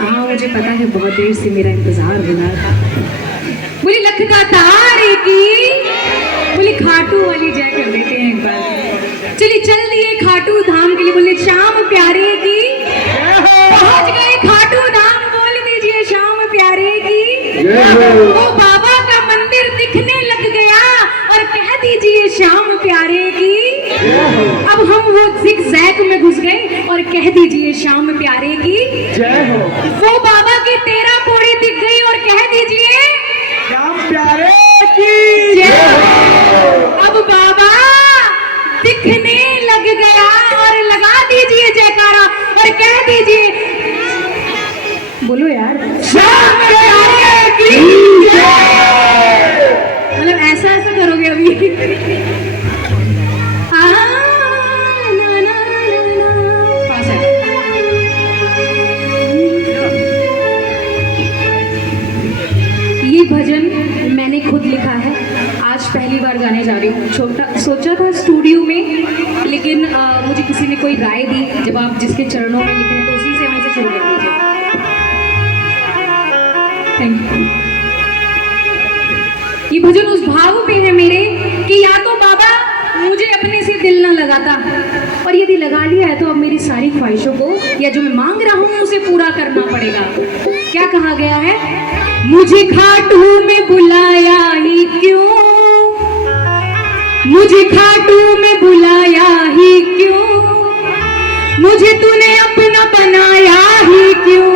हाँ मुझे पता है, बहुत देर से मेरा इंतजार हो रहा था। बोली लख का तारे की, बोली खाटू वाली जय कर देते हैं एक बार। चलिए चल दिए खाटू धाम के लिए, बोले श्याम प्यारे की, पहुंच गए खाटू धाम, बोल दीजिए श्याम प्यारे की। वो बाबा का मंदिर दिखने लग गया और कह दीजिए श्याम प्यारे की। अब हम वो ज़िगज़ैग में घुस गए और कह दीजिए श्याम प्यारे की जय हो। वो बाबा की 13 पौड़ी दिख गई और कह दीजिए श्याम प्यारे की जय हो। अब बाबा दिखने लग गया और लगा दीजिए जयकारा और कह दीजिए, बोलो यार, श्याम प्यारे की जय। मतलब ऐसा ऐसा करोगे अभी। ये भजन मैंने खुद लिखा है, आज पहली बार गाने जा रही हूँ। सोचा था स्टूडियो में, लेकिन मुझे किसी ने कोई राय दी, जब आप जिसके चरणों में लिख रहे हैं तो उसी से वहीं से शुरू कर दीजिए। Thank you. ये भजन उस भाव पे है मेरे कि या तो बाबा मुझे अपने से दिल न लगाता, और यदि लगा लिया है तो अब मेरी सारी ख्वाहिशों को या जो मैं मांग रहा हूँ उसे पूरा करना पड़ेगा। क्या कहा गया है? मुझे खाटू में बुलाया ही क्यों, मुझे खाटू में बुलाया ही क्यों, मुझे तूने अपना बनाया ही क्यों,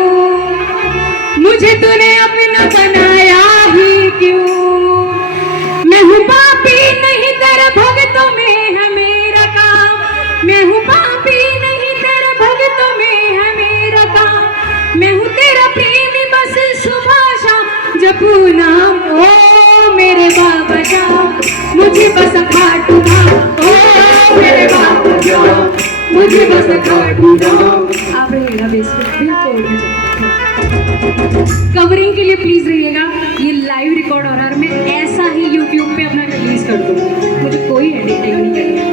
मुझे तूने अपना बनाया ही क्यों। मैं हूँ पापी नहीं तेरे भक्तों में है मेरा काम, मैं हूँ पापी नहीं तेरे भक्तों में है मेरा काम, मैं हूँ तेरा प्रेमी बस सुबह शाम जपू नाम, ओ मेरे बाबा जान मुझे बस खाटू नाम, ओ मेरे बाबा जान मुझे बस खाटू नाम। आप रहिएगा बिल्कुल कवरिंग के लिए प्लीज रहिएगा। ये लाइव रिकॉर्ड हो रहा है और मैं ऐसा ही यूट्यूब पे अपना रिलीज कर दूंगी, मुझे कोई एडिटिंग नहीं करनी है।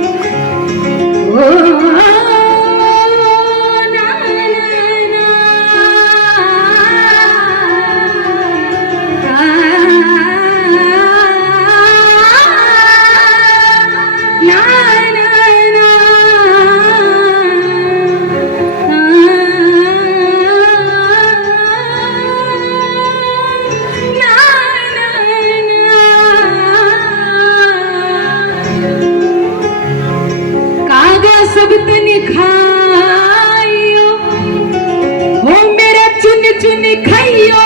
सब तन खाइयो हो मेरा चुन चुन खाइयो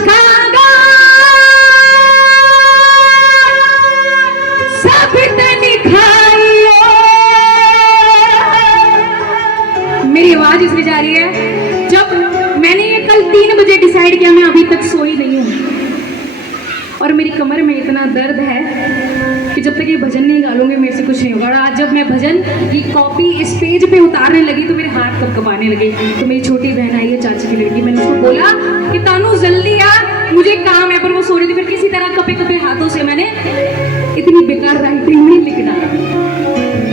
कागा सब तन खाइयो। मेरी आवाज इसलिए जा रही है, जब मैंने ये कल 3 बजे डिसाइड किया, मैं अभी तक सोई नहीं हूँ और मेरी कमर में इतना दर्द है कि जब तक ये भजन नहीं गालूंगी मेरे से कुछ नहीं होगा। और आज जब मैं भजन की कॉपी इस पेज पे उतारने लगी तो मेरे हाथ कपकपाने लगे। तो मेरी छोटी बहन आई है, चाची की लड़की, मैंने उसको बोला कि तानू जल्दी आ, मुझे काम है, पर वो सो रही थी। फिर किसी तरह कपे कपे हाथों से मैंने इतनी बेकार राइटिंग नहीं लिख डाला।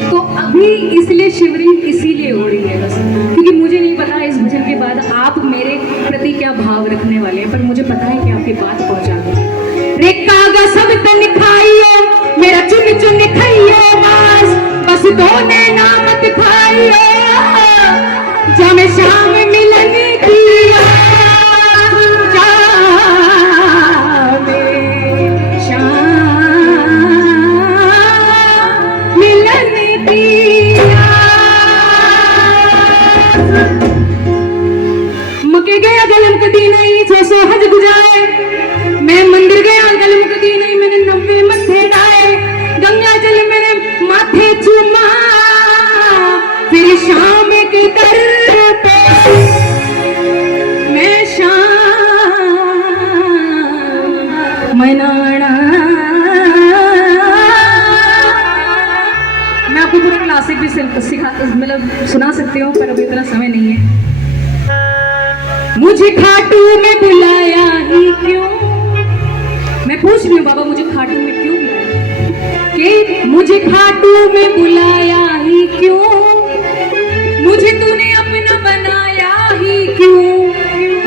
तो अभी इसलिए शिवरिंग इसीलिए हो रही है बस, क्योंकि मुझे नहीं पता इस भजन के बाद आप मेरे प्रति क्या भाव रखने वाले हैं, पर मुझे पता है कि आपकी बात पहुंचा दूंगी। रे कागा सब तन खाइयो मेरा चुन चुन खाइयो मांस, बस दोने नामत खाइयो जब शाम मिलन दिया, शाम मिलन दिया। मके गया गलम कदी नहीं, सो हज गुजाए, मैं मंदिर गया गलम कदी नहीं, मैंने 90 मत्थे डाए, गंगा जल मैंने माथे चूमा, फिर शाम के दर पे मैं शाम मनाना। मैं आपको पूरा क्लासिक भी सिखा मतलब सुना सकती हूँ, पर अभी इतना समय नहीं है। मुझे खाटू में बुलाया ही क्यों, मैं पूछ रही हूँ बाबा मुझे खाटू में क्यों बुलाया, कि मुझे खाटू में बुलाया ही क्यों, मुझे तूने क्यों?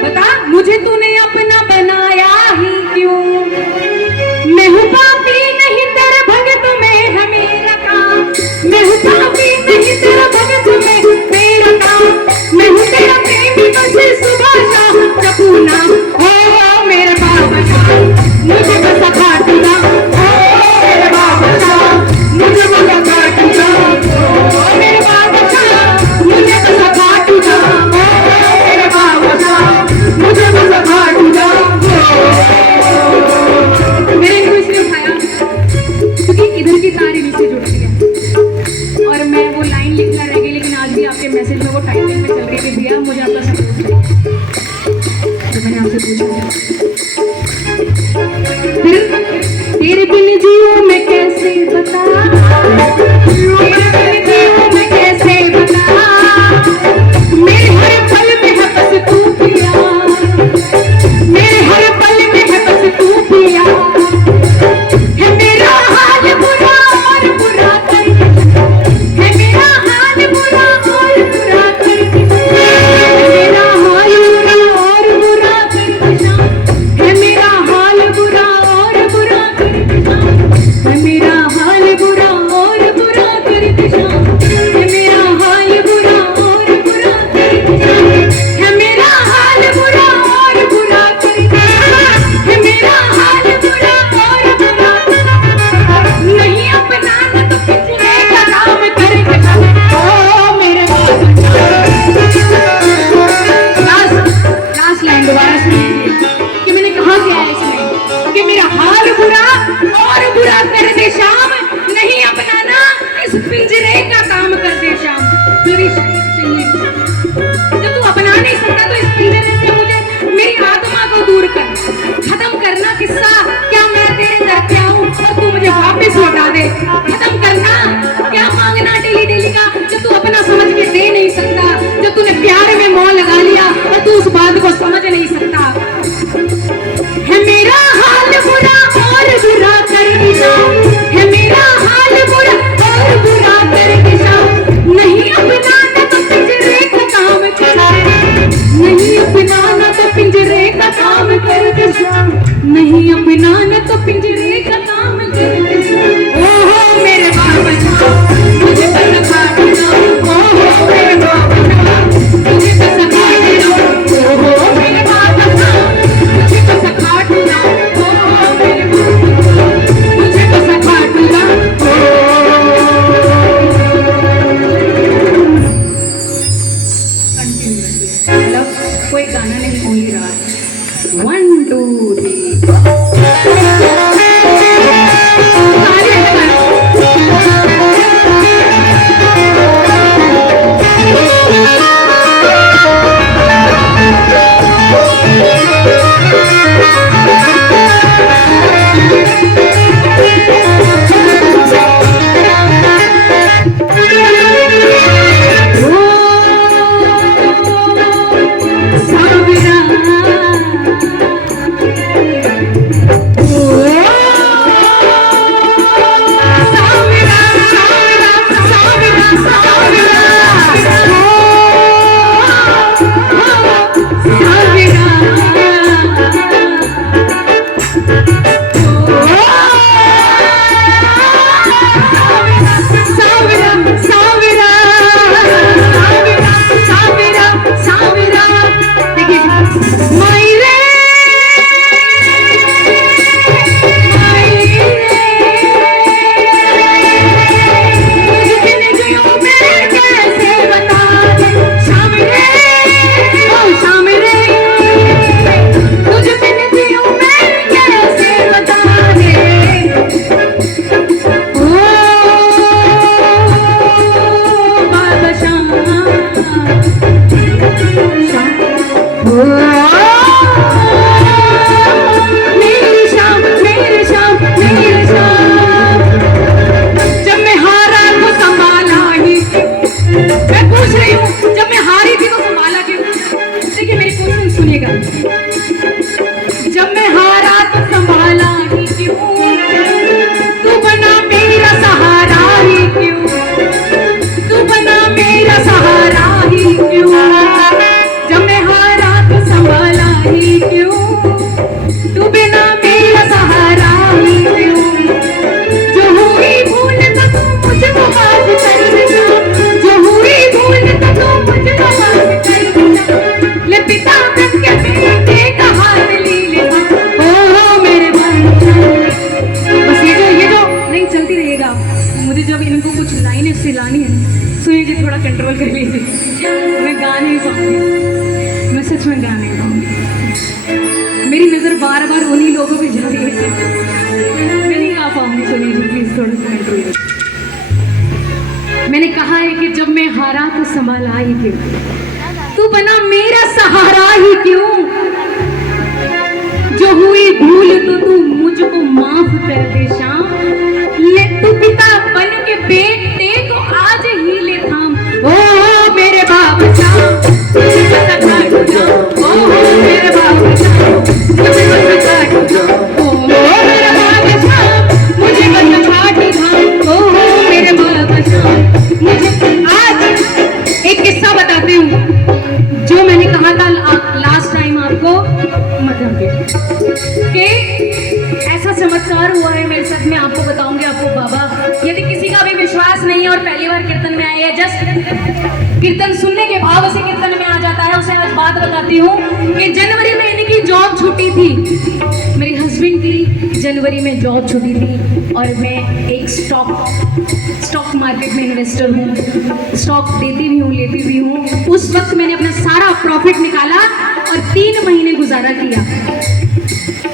बता मुझे तूने अपना बनाया ही क्यों? मैं हूँ पापी नहीं तेरे भगत में है मेरा काम। मैं हूँ पापी नहीं तेरा भगत में मेरा काम। मैं हूँ तेरा प्रेमी बस सुबह शाम प्रभु नाम। ओ मेरे बाबा साहब मुझे बस खाटूगा। ओ मेरे बाबा साहब मुझे बस खाटूगा। ओ मेरे बाबा साहब मुझे बस खाटूगा। ओ मेरे बाबा साहब मुझे बस खाटूगा। मैंने इनको इसलिए उठाया क्योंकि इधर की तार इन्हीं से जुड़ती है और मैं वो लाइन लिखना रह गई, लेकिन आज भी आपके मैसेज में वो टाइटल में चल रही थी, भैया मुझे आपका सपोर्ट चाहिए। तो मैंने आपसे पूछा फिर तेरे बिन जियो मैं कैसे बता, तेरे बिन जियो मैं कैसे बता, मेरे हर पल में है बस तू पिया, मेरे हर पल में है बस तू पिया। है मेरा हाल बुरा और बुरा कर, है मेरा हाल बुरा और बुरा कर, है मेरा हाल बुरा और बुरा कर, है मेरा हाल बुरा और बुरा कर, है मेरा हाल बुरा और बुरा कर, है मेरा हाल बुरा और बुरा कर, है मेरा हाल बुरा और बुरा कर, है मेरा हाल बुरा और बुरा। नहीं अपना तो पिछले का काम कर, ओ मेरे लास्ट लाइन दोबारा सुनिए कि मैंने कहा क्या है इसमें कि मेरा हाल बुरा और बुरा कर दे श्याम। नहीं अपनाना इस पिंजरे का काम कर दे श्याम। मेरी शरीर चाहिए जब तू अपना नहीं सकता तो इस पिंजरे से मुझे मेरी आत्मा को दूर कर, खत्म करना किस्सा। क्या मैं तेरे दर पे आऊं और तू मुझे वापस लौटा दे? खत्म करना क्या मांगना डेली डेली का जब तू अपना समझ के दे नहीं सकता, जब तूने प्यार में मोह लगा लिया और तू उस बात को समझ नहीं सकता। है मेरा हाल बुरा और बुरा कर दिशा, है मेरा हाल बुरा और बुरा कर दिशा। नहीं अपनाना तो पिंजरे का काम कर, नहीं अपनाना तो पिंजरे का काम कर दिशा, नहीं अपनाना तो पिंजरे का काम कर दिशा। ओहो मेरे बाबा साहब मुझे बस खाटूगा। ओहो मेरे बाबा साहब मुझे बस खाटूगा। ओहो मेरे बाबा साहब मुझे बस खाटूगा। ओहो मेरे बाबा साहब मुझे बस खाटूगा। कंटिन्यू मतलब कोई गाना नहीं हो ही रहा है। 1 2 3 सावरा मैं गा नहीं पाऊंगी, मैं सच में गा नहीं पाऊंगी। मेरी नज़र बार बार उन्हीं लोगों पे जा रही है। मैं नहीं गा पाऊंगी, सुनिए जी प्लीज थोड़ा सा कंट्रोल। मैंने कहा है कि जब मैं हारा तो संभाला ही क्यों, तू बना मेरा सहारा ही क्यों, जो हुई भूल तो तू मुझको माफ कर दे शाम, ले तू पिता बन के बेटे को आज ही ले थाम। ओ मेरे बाप शाम तुझे बस काट जा, ओ मेरे बाप शाम तुझे बस काट जा, ओ मेरे बाप शाम मुझे बस काट जा, ओ मेरे बाप शाम मुझे। आज एक किस्सा बताती हूँ जो मैंने कहा था लास्ट टाइम आपको मध्यम के ऐसा चमत्कार हुआ है मेरे साथ। मैं आपको बताऊंगी आपको बाबा, यदि किसी का भी विश्वास नहीं है और पहली बार कीर्तन में आए है, जस्ट कीर्तन सुनने के भाव से कीर्तन में आ जाता है, उसे आज बात बताती हूँ कि जनवरी में इनकी जॉब छुट्टी थी, मेरे हस्बैंड की जनवरी में जॉब छुट्टी थी और मैं एक स्टॉक मार्केट में इन्वेस्टर हूँ, स्टॉक देती भी हूँ लेती भी हूँ। उस वक्त मैंने अपना सारा प्रॉफिट निकाला और 3 महीने गुजारा किया,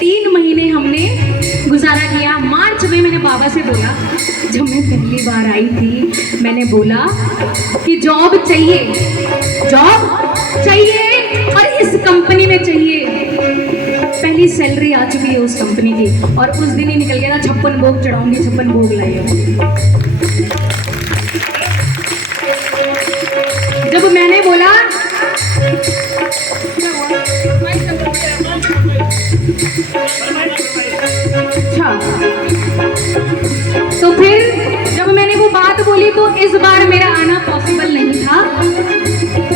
3 महीने हमने गुजारा किया। मार्च में मैंने बाबा से बोला, जब मैं पहली बार आई थी मैंने बोला कि जॉब चाहिए और इस कंपनी में चाहिए। पहली सैलरी आ चुकी है उस कंपनी की और उस दिन ही निकल गया था 56 भोग चढ़ाऊंगी, 56 भोग लाइए। जब मैंने बोला अच्छा, तो फिर जब मैंने वो बात बोली तो इस बार मेरा आना पॉसिबल नहीं था।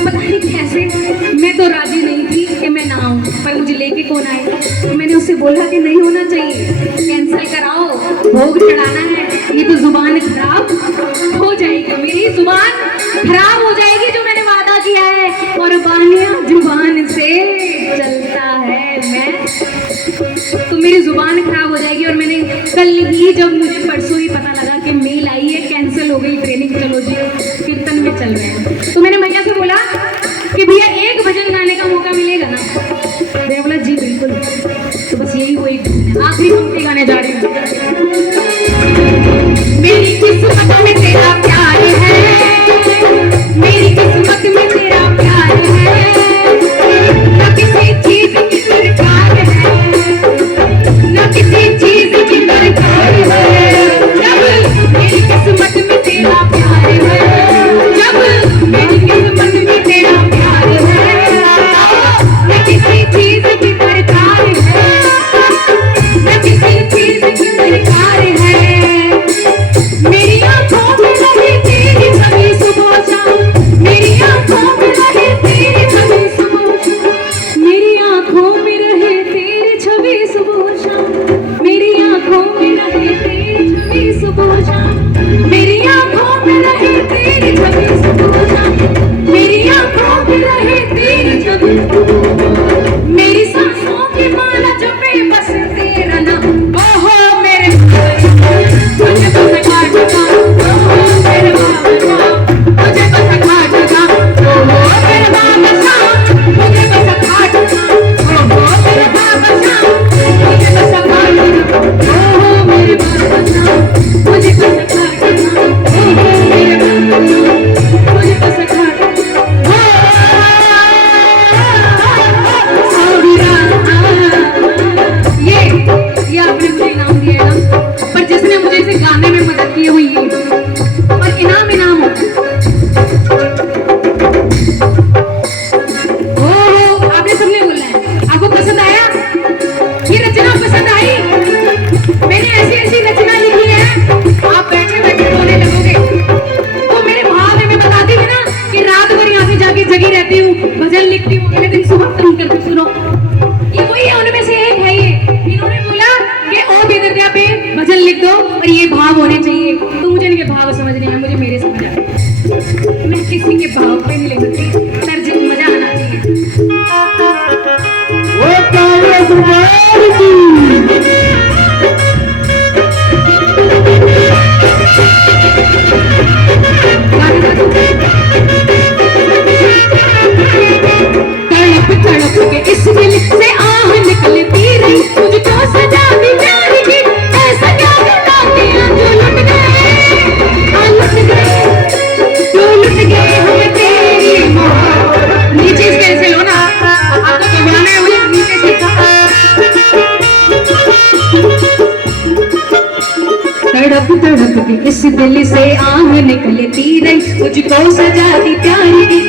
पता नहीं कैसे, मैं तो राजी नहीं थी कि मैं ना आऊँ, पर मुझे लेके कौन आए। तो मैंने उससे बोला कि नहीं होना चाहिए, कैंसिल कराओ, भोग चढ़ाना है। ये तो जुबान खराब हो जाएगी, मेरी जुबान खराब हो जाएगी जो मैंने वादा किया है, और बानिया जुबान से चलता है मैं, तो मेरी जुबान खराब हो जाएगी। और मैंने कल ही, जब मुझे परसों ही पता लगा कि मेल आई है कैंसिल हो गई ट्रेनिंग, चलो जी कीर्तन में चल रहे हैं, तो मैंने भैया से बोला कि भैया एक भजन गाने का मौका मिलेगा ना। भैया बोला जी बिल्कुल। तो बस यही हुई, आखिरी पंक्ति गाने जा रही हूँ। मेरी किस्मत में तेरा प्यार है, मेरी किस्मत में तेरा प्यार है, न किसी चीज की दरकार है, न किसी चीज की दरकार है। जब मेरी किस्मत में तेरा प्यार है, जब मेरी किस्मत में तेरा प्यार है, न किसी चीज की दरकार है, न किसी चीज की दरकार है। मेरी आंखों में रहे तेरी छवि सुबह शाम, मेरी आंखों में रहे तेरी छवि सुबह शाम, मेरी आंखों में रहे तेरी छवि सुबह शाम, मेरी आंखों में रहे तेरी छवि सुबह शाम, मेरी आंखों में रहे तेरी छवि सुबह शाम, मेरी आंखों में रहे तेरी छवि, मेरी सांसों की माला जपे बस तेरा नाम। ओहो मेरे मुझे बस काट जा, ओहो मेरे बाबा मुझे बस काट जा, ओहो मेरे बाबा मुझे बस काट जा, ओहो मेरे बाबा मुझे बस काट जा, ओहो मेरे बाबा मुझे बस काट जा, ओहो मेरे बाबा मुझे बस काट जा। ये आपने मुझे इनाम दिया है ना, पर जिसने मुझे इसे गाने में मदद की हुई है, और इनाम होता है। ओ आपने सबने बोलना है, आपको पसंद आया, ये रचना पसंद आई, मैंने ऐसी रचना लिखी है, आप बैठे बैठे रोने लगोगे। तो मेरे भाव में मैं बताती थी ना कि रात भर यहाँ पे जाके जगी रहती हूँ, भजन लिखती हूँ, अगले दिन सुबह तुम करके सुनो। ये वही है, उनमें से एक है ये। इन्होंने बोला कि ओ बेदर्दिया पे भजन लिख दो और ये भाव होने चाहिए, तो मुझे इनके भाव समझ नहीं आए, मुझे मेरे समझ आए। मैं किसी के भाव पे नहीं लिखती, तर्ज मजा आना चाहिए। वो कांग्रेस वाली की गाना गा दो। तड़प तड़प के इस दिल से आग निकलती रही, मुझको सजा दी प्यार की